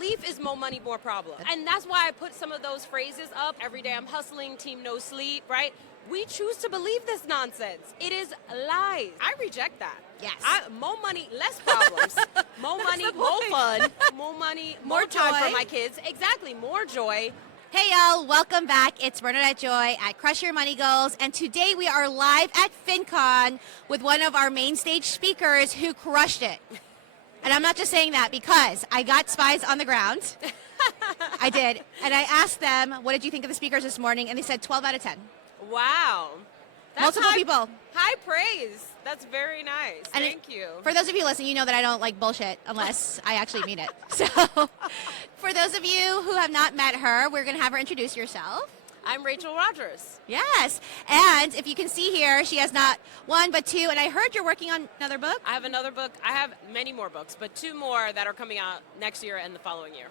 belief is more money, more problem. And that's why I put some of those phrases up. Every day I'm hustling, team no sleep, right? We choose to believe this nonsense. It is lies. I reject that. Yes. More money, less problems. More money, more fun. More money, more time joy for my kids. Exactly, more joy. Hey y'all, welcome back. It's Bernadette Joy at Crush Your Money Goals, and today we are live at FinCon with one of our main stage speakers who crushed it. And I'm not just saying that because I got spies on the ground. I did. And I asked them, what did you think of the speakers this morning? And they said 12 out of 10. Wow. That's Multiple people. High praise. That's very nice. And Thank you. For those of you listening, you know that I don't like bullshit unless I actually mean it. So for those of you who have not met her, we're going to have her introduce herself. I'm Rachel Rodgers. Yes. And if you can see here, she has not one but two. And I heard you're working on another book. I have another book. I have many more books, but 2 more that are coming out next year and the following year.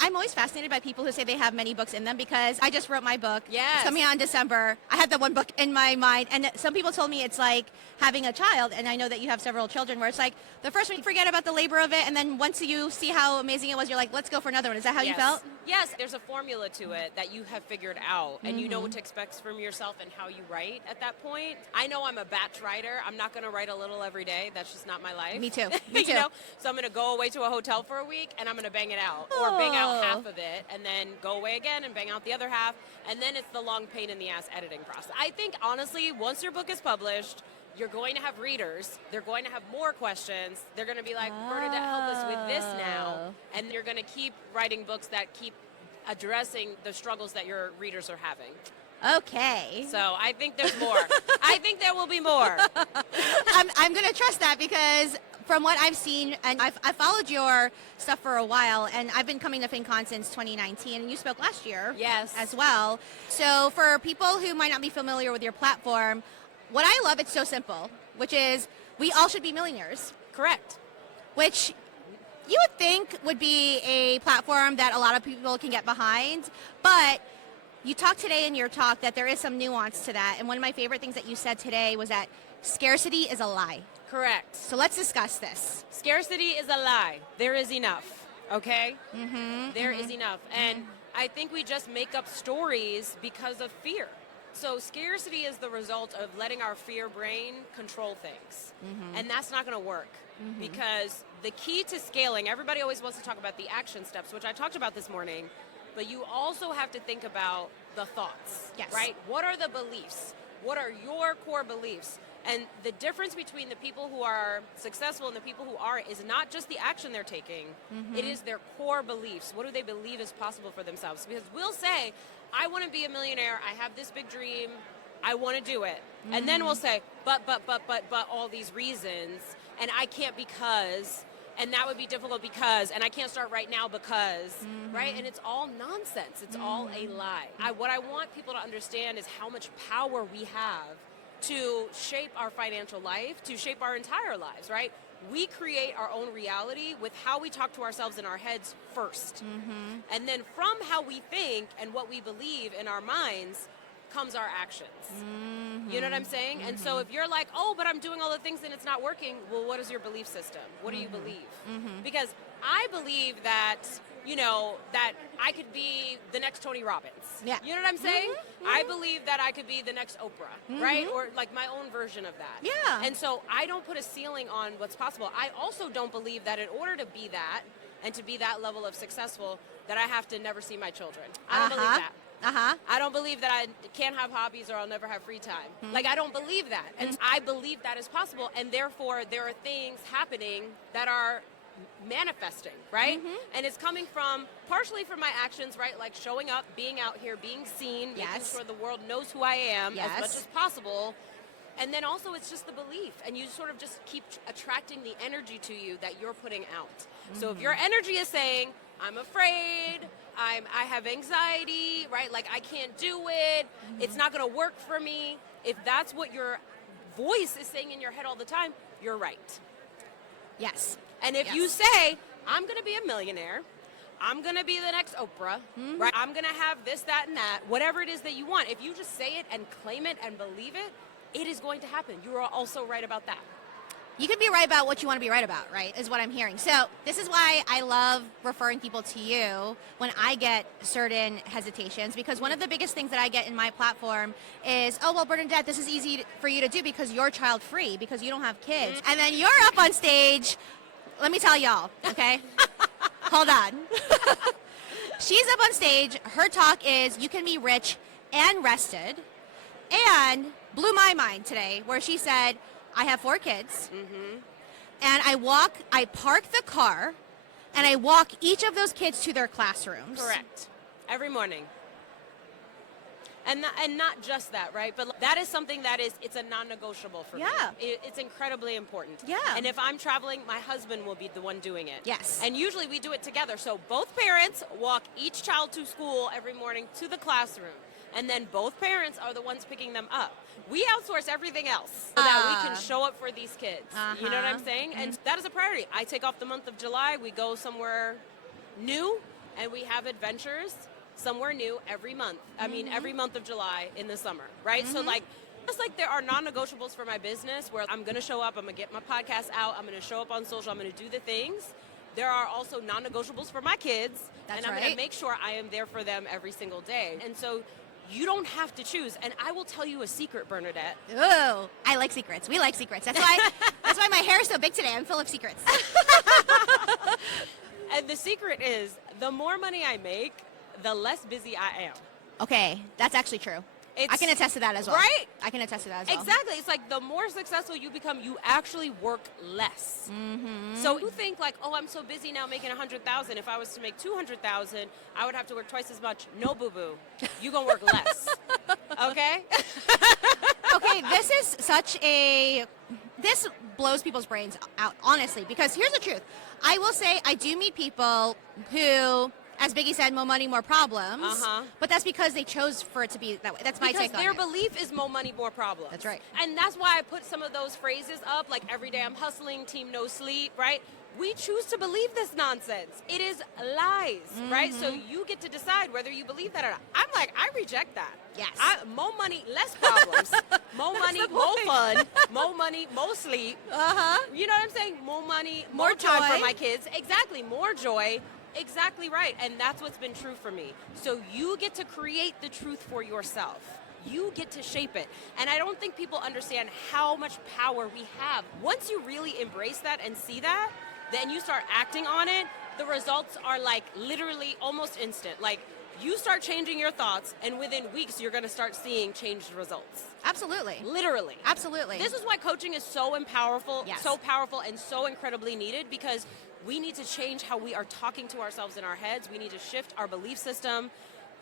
I'm always fascinated by people who say they have many books in them because I just wrote my book. Yes. It's coming out in December. I had the one book in my mind. And some people told me it's like having a child. And I know that you have several children where it's like the first one, you forget about the labor of it. And then once you see how amazing it was, you're like, let's go for another one. Is that how you felt? Yes. There's a formula to it that you have figured out. And you know what to expect from yourself and how you write at that point. I know I'm a batch writer. I'm not going to write a little every day. That's just not my life. Me too. Me too. You know? So I'm going to go away to a hotel for a week and I'm going to bang it out. Or bang out half of it and then go away again and bang out the other half. And then it's the long pain in the ass editing process. I think, honestly, once your book is published, you're going to have readers. They're going to have more questions. They're going to be like, Bernadette, help us with this now. And you're going to keep writing books that keep addressing the struggles that your readers are having. Okay. So I think there's more. I think there will be more. I'm going to trust that because from what I've seen, and I've followed your stuff for a while, and I've been coming to FinCon since 2019, and you spoke last year as well. So for people who might not be familiar with your platform, what I love, it's so simple, which is we all should be millionaires. Correct. Which you would think would be a platform that a lot of people can get behind, but you talked today in your talk that there is some nuance to that, and one of my favorite things that you said today was that scarcity is a lie. Correct. So let's discuss this. Scarcity is a lie. There is enough, okay? There is enough. And I think we just make up stories because of fear. So scarcity is the result of letting our fear brain control things. And that's not going to work because the key to scaling, everybody always wants to talk about the action steps, which I talked about this morning, but you also have to think about the thoughts, right? What are the beliefs? What are your core beliefs? And the difference between the people who are successful and the people who aren't is not just the action they're taking. It is their core beliefs. What do they believe is possible for themselves? Because we'll say, I want to be a millionaire. I have this big dream. I want to do it. And then we'll say, but all these reasons. And I can't because, and that would be difficult because, and I can't start right now because, right? And it's all nonsense. It's all a lie. What I want people to understand is how much power we have to shape our financial life, to shape our entire lives, right? We create our own reality with how we talk to ourselves in our heads first. And then from how we think and what we believe in our minds comes our actions. You know what I'm saying? And so if you're like, oh, but I'm doing all the things and it's not working, well, what is your belief system? What do you believe? Because I believe that, you know, that I could be the next Tony Robbins. Yeah. You know what I'm saying? I believe that I could be the next Oprah, right? Or like my own version of that. Yeah. And so I don't put a ceiling on what's possible. I also don't believe that in order to be that and to be that level of successful, that I have to never see my children. I don't believe that. I don't believe that I can't have hobbies or I'll never have free time. Like, I don't believe that. And I believe that is possible. And therefore, there are things happening that are manifesting, right? And it's coming from, partially from my actions, right? Like showing up, being out here, being seen, making sure the world knows who I am as much as possible. And then also it's just the belief. And you sort of just keep attracting the energy to you that you're putting out. So if your energy is saying, I'm afraid, I have anxiety, right? Like I can't do it, it's not gonna work for me. If that's what your voice is saying in your head all the time, you're right. Yes. And if you say, I'm going to be a millionaire, I'm going to be the next Oprah, right? I'm going to have this, that, and that, whatever it is that you want. If you just say it and claim it and believe it, it is going to happen. You are also right about that. You can be right about what you want to be right about, right, is what I'm hearing. So this is why I love referring people to you when I get certain hesitations, because one of the biggest things that I get in my platform is, oh, well, Bernadette, this is easy for you to do because you're child-free, because you don't have kids. And then you're up on stage. Let me tell y'all, okay? Hold on. She's up on stage. Her talk is you can be rich and rested, and blew my mind today where she said, I have 4 kids, and I park the car, and I walk each of those kids to their classrooms. Correct. Every morning. And not just that, right? But that is something it's a non-negotiable for me. It's incredibly important. Yeah. And if I'm traveling, my husband will be the one doing it. Yes. And usually we do it together. So both parents walk each child to school every morning to the classroom. And then both parents are the ones picking them up. We outsource everything else so that we can show up for these kids. You know what I'm saying? And that is a priority. I take off the month of July. We go somewhere new, and we have adventures somewhere new every month. I mean, every month of July in the summer, right? So just like there are non-negotiables for my business where I'm going to show up, I'm going to get my podcast out, I'm going to show up on social, I'm going to do the things. There are also non-negotiables for my kids. That's and I'm right. going to make sure I am there for them every single day. And so you don't have to choose. And I will tell you a secret, Bernadette. Ooh, I like secrets. We like secrets. That's why my hair is so big today. I'm full of secrets. And the secret is, the more money I make, the less busy I am. Okay, that's actually true. I can attest to that as well. Right? I can attest to that as well. Exactly. It's like the more successful you become, you actually work less. So you think like, oh, I'm so busy now making $100,000. If I was to make $200,000, I would have to work twice as much. No, boo-boo. You gonna work less. Okay? Okay, this blows people's brains out, honestly, because here's the truth. I will say I do meet people who, as Biggie said, more money, more problems. But that's because they chose for it to be that way. That's my take on it. Because their belief is more money, more problems. That's right. And that's why I put some of those phrases up, like every day I'm hustling, team no sleep, right? We choose to believe this nonsense. It is lies, right? So you get to decide whether you believe that or not. I'm like, I reject that. Yes. More money, less problems. More money, more fun. More money, more sleep. You know what I'm saying? More money, more time joy for my kids. Exactly, more joy. Exactly right. And that's what's been true for me. So you get to create the truth for yourself. You get to shape it. And I don't think people understand how much power we have. Once you really embrace that and see that, then you start acting on it, the results are like literally almost instant. Like you start changing your thoughts, and within weeks you're going to start seeing changed results. Absolutely. Literally. Absolutely. This is why coaching is so powerful, Yes. so powerful and so incredibly needed, because we need to change how we are talking to ourselves in our heads. We need to shift our belief system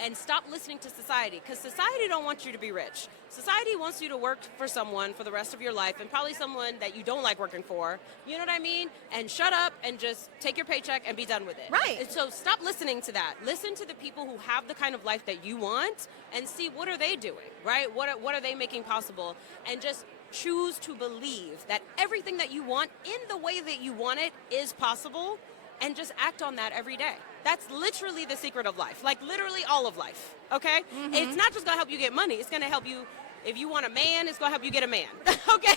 and stop listening to society, because society don't want you to be rich. Society wants you to work for someone for the rest of your life, and probably someone that you don't like working for. You know what I mean? And shut up and just take your paycheck and be done with it. Right. And so stop listening to that. Listen to the people who have the kind of life that you want and see what are they doing, right? What are they making possible? And just choose to believe that everything that you want in the way that you want it is possible, and just act on that every day. That's literally the secret of life. Like literally all of life, okay? It's not just gonna help you get money. It's gonna help you, if you want a man, it's gonna help you get a man, okay?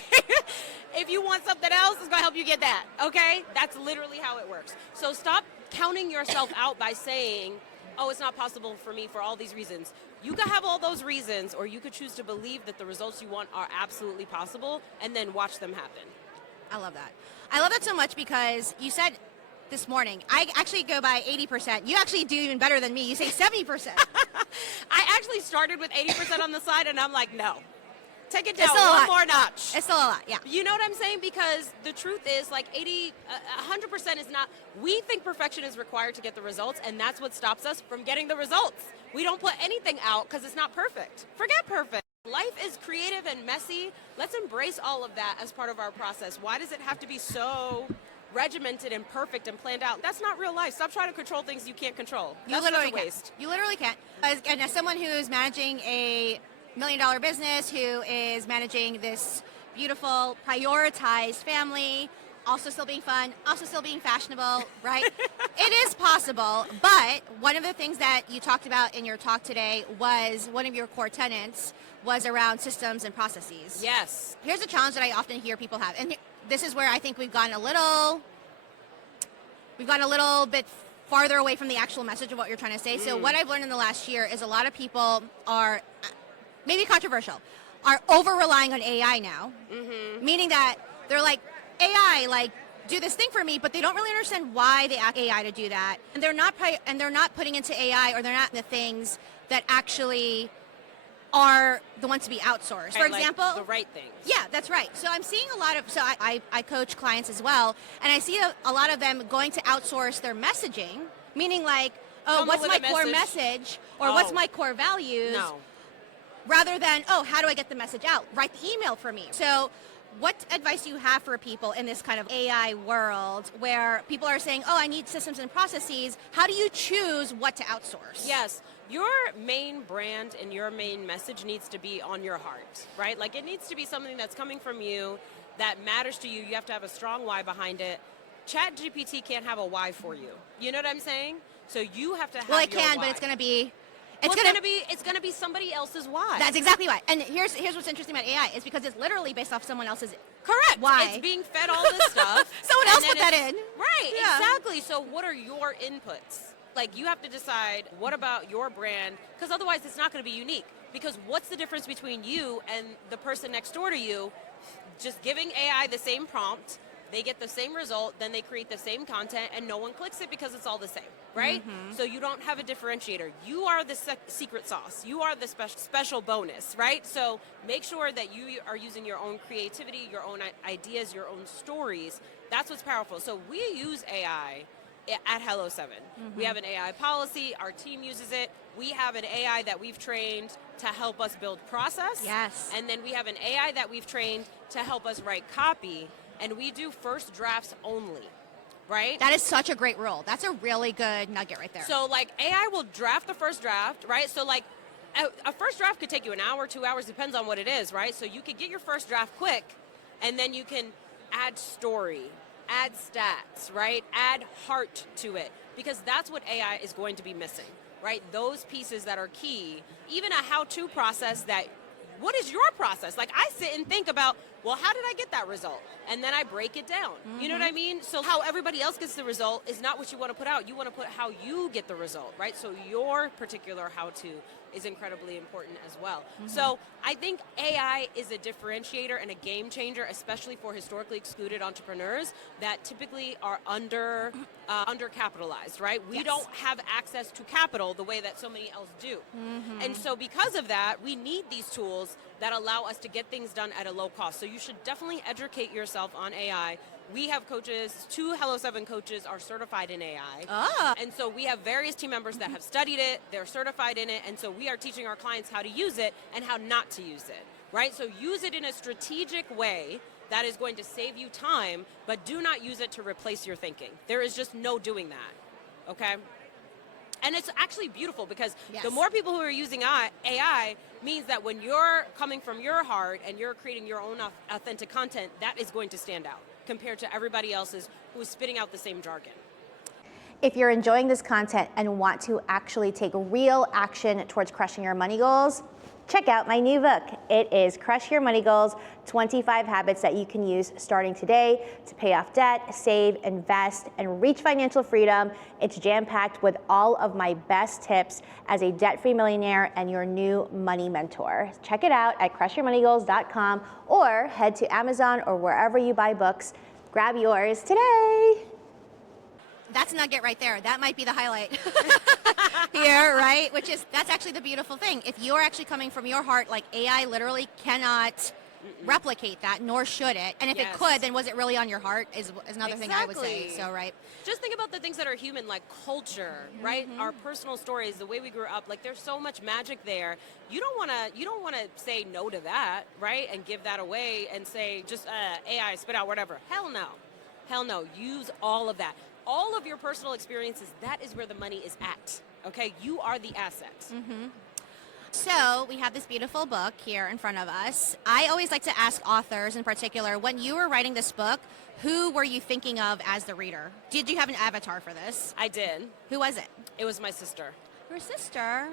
If you want something else, it's gonna help you get that, okay? That's literally how it works. So stop counting yourself out by saying, oh, it's not possible for me for all these reasons. You could have all those reasons, or you could choose to believe that the results you want are absolutely possible, and then watch them happen. I love that. I love that so much because you said this morning, I actually go by 80%. You actually do even better than me. You say 70%. I actually started with 80% on the side, and I'm like, no. Take it down It's still a one lot. more notch. It's still a lot, yeah. You know what I'm saying? Because the truth is, like 100% is not, we think perfection is required to get the results, and that's what stops us from getting the results. We don't put anything out because it's not perfect. Forget perfect. Life is creative and messy. Let's embrace all of that as part of our process. Why does it have to be so regimented and perfect and planned out? That's not real life. Stop trying to control things you can't control. That's such a waste. You literally can't. And as someone who is managing a $1 million business, who is managing this beautiful, prioritized family, also still being fun, also still being fashionable, right? It is possible, but one of the things that you talked about in your talk today was one of your core tenets was around systems and processes. Yes. Here's a challenge that I often hear people have, and this is where I think we've gone a little bit farther away from the actual message of what you're trying to say. So what I've learned in the last year is a lot of people are, maybe controversial, are over-relying on AI now, meaning that they're like, AI, like, do this thing for me, but they don't really understand why they ask AI to do that. And they're not putting into AI, or they're not the things that actually are the ones to be outsourced. For example, the right things. Yeah, that's right. So I'm seeing a lot of, so I coach clients as well, and I see a lot of them going to outsource their messaging, meaning like, oh, what's my core message, or what's my core values, rather than, oh, how do I get the message out? Write the email for me. So what advice do you have for people in this kind of AI world where people are saying, oh, I need systems and processes? How do you choose what to outsource? Yes. Your main brand and your main message needs to be on your heart, right? Like, it needs to be something that's coming from you, that matters to you. You have to have a strong why behind it. ChatGPT can't have a why for you. You know what I'm saying? So you have to have Well, it your can, why. but it's going to be... It's gonna be somebody else's why. That's exactly why. And here's what's interesting about AI is because it's literally based off someone else's why. It's being fed all this stuff. Someone else put that in. Right, exactly. So what are your inputs? Like, you have to decide what about your brand, because otherwise it's not going to be unique. Because what's the difference between you and the person next door to you? Just giving AI the same prompt, they get the same result, then they create the same content, and no one clicks it because it's all the same, right? So you don't have a differentiator. You are the secret sauce. You are the special bonus, right? So make sure that you are using your own creativity, your own ideas, your own stories. That's what's powerful. So we use AI at Hello 7. We have an AI policy. Our team uses it. We have an AI that we've trained to help us build process. Yes. And then we have an AI that we've trained to help us write copy. And we do first drafts only, right? That is such a great rule. That's a really good nugget right there. So, like, AI will draft the first draft, right? So, like, a first draft could take you an hour, 2 hours, depends on what it is, right? So you could get your first draft quick, and then you can add story, add stats, right? Add heart to it, because that's what AI is going to be missing, right? Those pieces that are key, even a how-to process that, what is your process? Like, I sit and think about, well, how did I get that result? And then I break it down. You know what I mean? So how everybody else gets the result is not what you want to put out. You want to put how you get the result, right? So your particular how-to is incredibly important as well. So I think AI is a differentiator and a game changer, especially for historically excluded entrepreneurs that typically are undercapitalized, right? We don't have access to capital the way that so many else do. And so because of that, we need these tools that allow us to get things done at a low cost. So you should definitely educate yourself on AI. We have coaches, 2 Hello 7 coaches are certified in AI. And so we have various team members that have studied it, they're certified in it, and so we are teaching our clients how to use it and how not to use it, right? So use it in a strategic way that is going to save you time, but do not use it to replace your thinking. There is just no doing that, okay? And it's actually beautiful because the more people who are using AI means that when you're coming from your heart and you're creating your own authentic content, that is going to stand out compared to everybody else's who is spitting out the same jargon. If you're enjoying this content and want to actually take real action towards crushing your money goals, check out my new book. It is Crush Your Money Goals, 25 habits that you can use starting today to pay off debt, save, invest, and reach financial freedom. It's jam-packed with all of my best tips as a debt-free millionaire and your new money mentor. Check it out at crushyourmoneygoals.com or head to Amazon or wherever you buy books. Grab yours today. That's a nugget right there. That might be the highlight here, right? That's actually the beautiful thing. If you're actually coming from your heart, like, AI literally cannot replicate that, nor should it. And if it could, then was it really on your heart is another thing I would say. So, right. Just think about the things that are human, like culture, right? Our personal stories, the way we grew up, like, there's so much magic there. You don't want to say no to that, right? And give that away and say, just AI, spit out whatever. Hell no. Hell no. Use all of that. All of your personal experiences, that is where the money is at, okay? You are the asset. So we have this beautiful book here in front of us. I always like to ask authors in particular, when you were writing this book, who were you thinking of as the reader? Did you have an avatar for this? I did. Who was it? It was my sister. Your sister?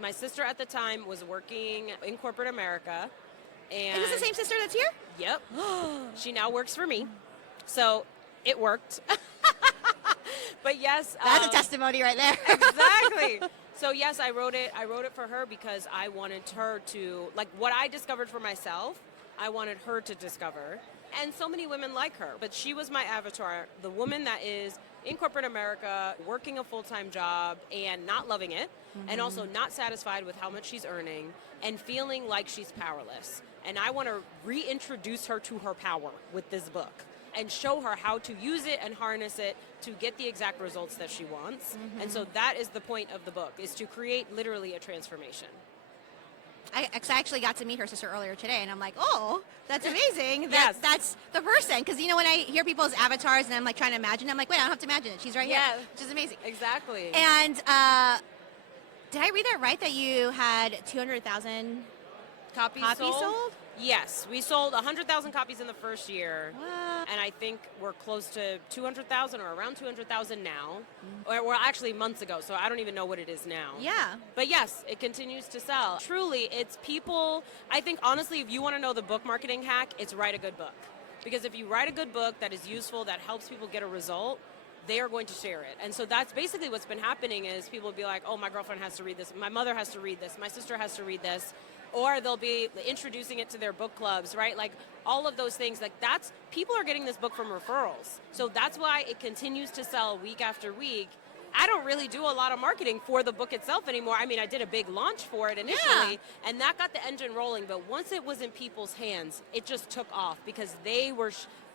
My sister at the time was working in corporate America, And Is this the same sister that's here? Yep. She now works for me. So it worked. But yes. That's a testimony right there. Exactly. So yes, I wrote it for her because I wanted her to, like, what I discovered for myself, I wanted her to discover. And so many women like her. But she was my avatar, the woman that is in corporate America, working a full-time job and not loving it, and also not satisfied with how much she's earning and feeling like she's powerless. And I want to reintroduce her to her power with this book and show her how to use it and harness it to get the exact results that she wants. And so that is the point of the book, is to create literally a transformation. I actually got to meet her sister earlier today, and I'm like, oh, that's amazing. Yes. That's the person. Because, you know, when I hear people's avatars and I'm like trying to imagine, I'm like, wait, I don't have to imagine it. She's right here, which is amazing. Exactly. And did I read that right, that you had 200,000 copies sold? Yes, we sold 100,000 copies in the first year. What? And I think we're close to 200,000 or around 200,000 now. Or well, actually months ago, so I don't even know what it is now. Yeah. But yes, it continues to sell. Truly, it's people, I think honestly, if you want to know the book marketing hack, it's write a good book. Because if you write a good book that is useful, that helps people get a result, they are going to share it. And so that's basically what's been happening, is people will be like, oh, my girlfriend has to read this, my mother has to read this, my sister has to read this. Or they'll be introducing it to their book clubs, right? Like all of those things, like that's, people are getting this book from referrals. So that's why it continues to sell week after week. I don't really do a lot of marketing for the book itself anymore. I mean, I did a big launch for it initially, and that got the engine rolling. But once it was in people's hands, it just took off because they were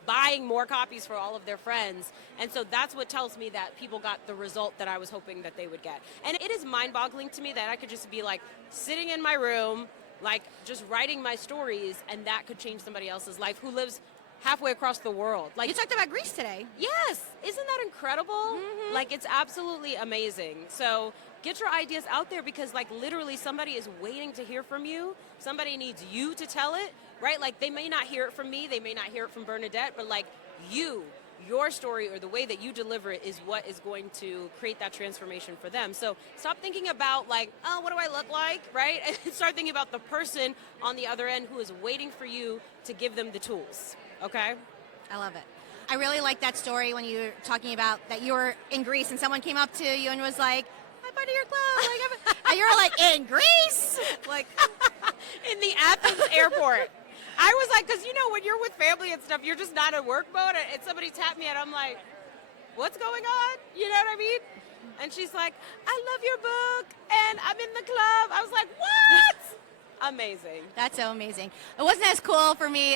buying more copies for all of their friends. And so that's what tells me that people got the result that I was hoping that they would get. And it is mind-boggling to me that I could just be like sitting in my room, like just writing my stories, and that could change somebody else's life who lives halfway across the world. Like, You talked about Greece today. yes, isn't that incredible? Like, it's absolutely amazing. So get your ideas out there, because like literally somebody is waiting to hear from you. Somebody needs you to tell it, right? Like they may not hear it from me, they may not hear it from Bernadette, but like your story or the way that you deliver it is what is going to create that transformation for them. So stop thinking about like, oh, what do I look like, right? And start thinking about the person on the other end who is waiting for you to give them the tools, okay? I love it. I really like that story when you were talking about that you were in Greece and someone came up to you and was like, I'm part of your club. Like, and you're like, in Greece? Like, In the Athens airport. I was like, because you know, when you're with family and stuff, you're just not in work mode, and somebody tapped me and I'm like, what's going on? You know what I mean? And she's like, I love your book and I'm in the club. I was like, what? Amazing. that's so amazing. It wasn't as cool for me.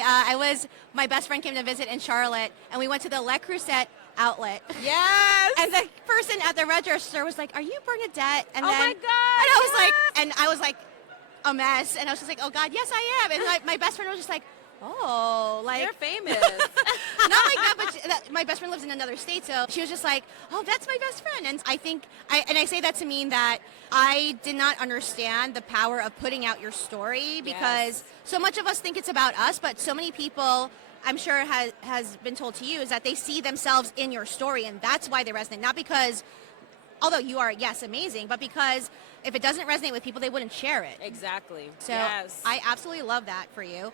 My best friend came to visit in Charlotte, and we went to the Le Creuset outlet. Yes. And the person at the register was like, are you Bernadette? And Oh then, my God, and I was like, a mess. And I was just like, oh God, yes I am. And my best friend was just like, oh, like. You're famous. Not like that, but my best friend lives in another state, so she was just like, oh, that's my best friend. And I think, I say that to mean that I did not understand the power of putting out your story, because so much of us think it's about us, but so many people, I'm sure has been told to you, is that they see themselves in your story, and that's why they resonate. Not because, although you are, yes, amazing, but because if it doesn't resonate with people, they wouldn't share it. Exactly. So yes. I absolutely love that for you.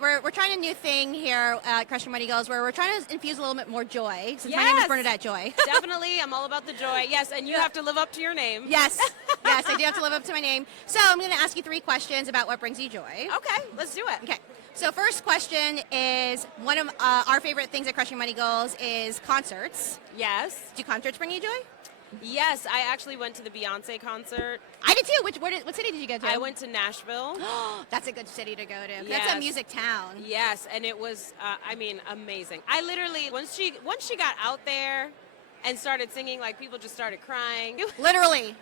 We're trying a new thing here at Crush Your Money Goals, where we're trying to infuse a little bit more joy, since my name is Yes. Bernadette Joy. Definitely. I'm all about the joy. Yes, and you have to live up to your name. Yes, I do have to live up to my name. So I'm going to ask you 3 questions about what brings you joy. Okay, let's do it. Okay. So first question is, one of our favorite things at Crush Your Money Goals is concerts. Yes. Do concerts bring you joy? Yes, I actually went to the Beyonce concert. I did too. What city did you go to? I went to Nashville. That's a good city to go to. Yes. That's a music town. Yes, and it was, amazing. I literally, once she got out there and started singing, like people just started crying. Literally.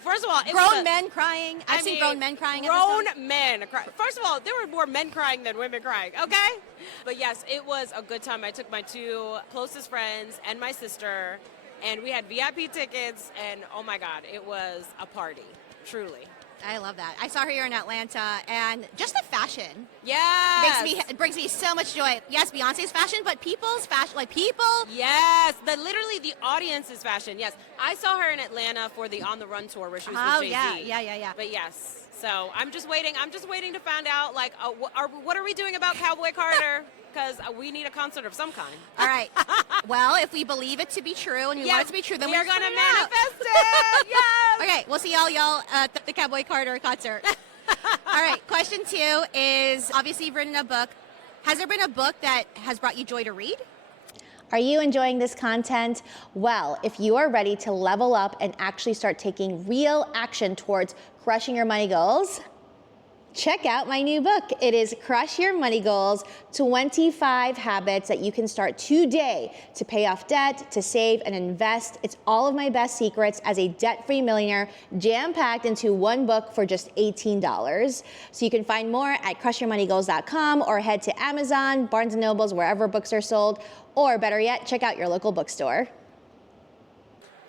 First of all, Grown men crying. I've seen grown men crying. Grown men crying. First of all, there were more men crying than women crying, okay? But yes, it was a good time. I took my 2 closest friends and my sister, and we had VIP tickets, and oh my God, it was a party, truly. I love that. I saw her here in Atlanta, and just the fashion Yes. brings me so much joy. Yes, Beyonce's fashion, but people's fashion, like people. Yes, literally the audience's fashion. Yes, I saw her in Atlanta for the On the Run tour where she was with Jay-Z. Yeah. But yes, So I'm just waiting to find out, like, what are we doing about Cowboy Carter? Because we need a concert of some kind. All right. Well, if we believe it to be true and we want it to be true, then we're we're going to put it out. manifest it. Yes. Okay, we'll see y'all at the Cowboy Carter concert. All right, question 2 is, obviously you've written a book. Has there been a book that has brought you joy to read? Are you enjoying this content? Well, if you are ready to level up and actually start taking real action towards crushing your money goals, check out my new book. It is Crush Your Money Goals, 25 habits that you can start today to pay off debt, to save and invest. It's all of my best secrets as a debt-free millionaire, jam-packed into one book for just $18. So you can find more at crushyourmoneygoals.com or head to Amazon, Barnes & Nobles, wherever books are sold, or better yet, check out your local bookstore.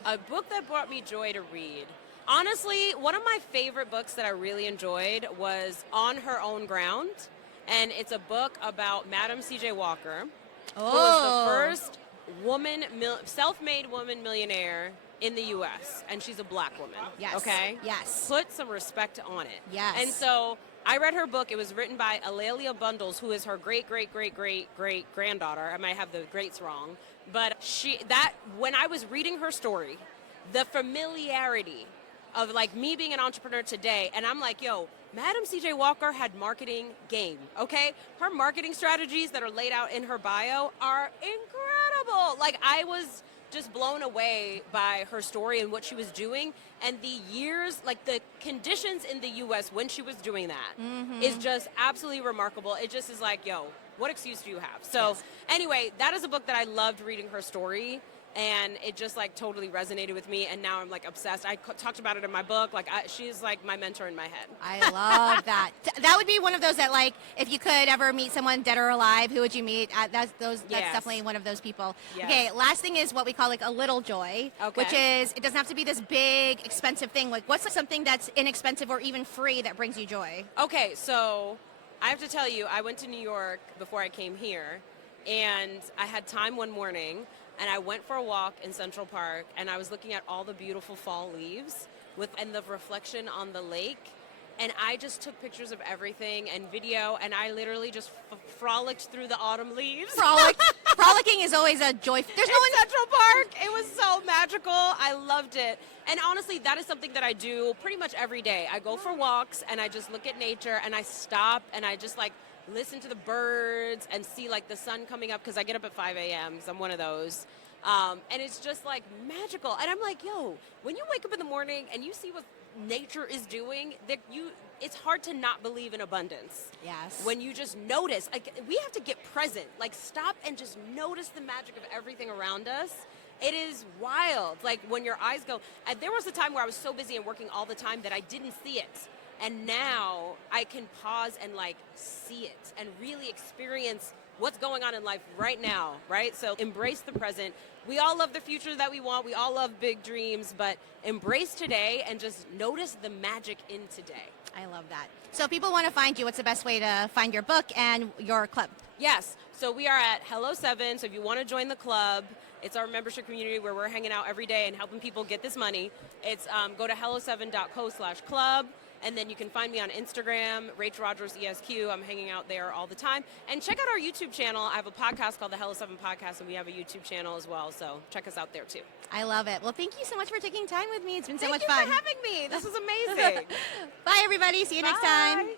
A book that brought me joy to read. Honestly, one of my favorite books that I really enjoyed was On Her Own Ground, and it's a book about Madam C.J. Walker, who was the first woman, self-made woman millionaire in the U.S., and she's a black woman. Yes. Okay? Yes. Put some respect on it. Yes. And so I read her book. It was written by Alelia Bundles, who is her great-great-great-great-great-granddaughter. I might have the greats wrong. But when I was reading her story, the familiarity of like me being an entrepreneur today, and I'm like, yo, Madam C.J. Walker had marketing game, okay? Her marketing strategies that are laid out in her bio are incredible. Like, I was just blown away by her story and what she was doing, and the years, like the conditions in the U.S. when she was doing that is just absolutely remarkable. It just is like, yo, what excuse do you have? So anyway, that is a book that I loved reading her story. And it just like totally resonated with me, and now I'm like obsessed. I talked about it in my book. Like she's like my mentor in my head. I love that. That would be one of those that, like, if you could ever meet someone dead or alive, who would you meet? That's definitely one of those people. Yes. Okay, last thing is what we call like a little joy, which is, it doesn't have to be this big expensive thing. Like, what's something that's inexpensive or even free that brings you joy? Okay, so I have to tell you, I went to New York before I came here, and I had time one morning. And I went for a walk in Central Park, and I was looking at all the beautiful fall leaves and the reflection on the lake. And I just took pictures of everything and video, and I literally just frolicked through the autumn leaves. Frolicking is always a joy. There's no one in Central Park. It was so magical. I loved it. And honestly, that is something that I do pretty much every day. I go for walks, and I just look at nature, and I stop, and I just like listen to the birds and see like the sun coming up, because I get up at 5 a.m. because I'm one of those. And it's just like magical. And I'm like, yo, when you wake up in the morning and you see what nature is doing, it's hard to not believe in abundance. Yes. When you just notice, like, we have to get present, like stop and just notice the magic of everything around us. It is wild. Like when your eyes go, and there was a time where I was so busy and working all the time that I didn't see it. And now I can pause and like see it and really experience what's going on in life right now, right? So embrace the present. We all love the future that we want. We all love big dreams, but embrace today and just notice the magic in today. I love that. So if people want to find you, what's the best way to find your book and your club? Yes. So we are at Hello 7. So if you want to join the club, it's our membership community where we're hanging out every day and helping people get this money. It's go to hello7.co/club. And then you can find me on Instagram, Rachel Rodgers ESQ. I'm hanging out there all the time. And check out our YouTube channel. I have a podcast called the Hello 7 Podcast, and we have a YouTube channel as well. So check us out there, too. I love it. Well, thank you so much for taking time with me. It's been so much Thank fun. you for having me. This was amazing. Bye, everybody. See you next time. Bye.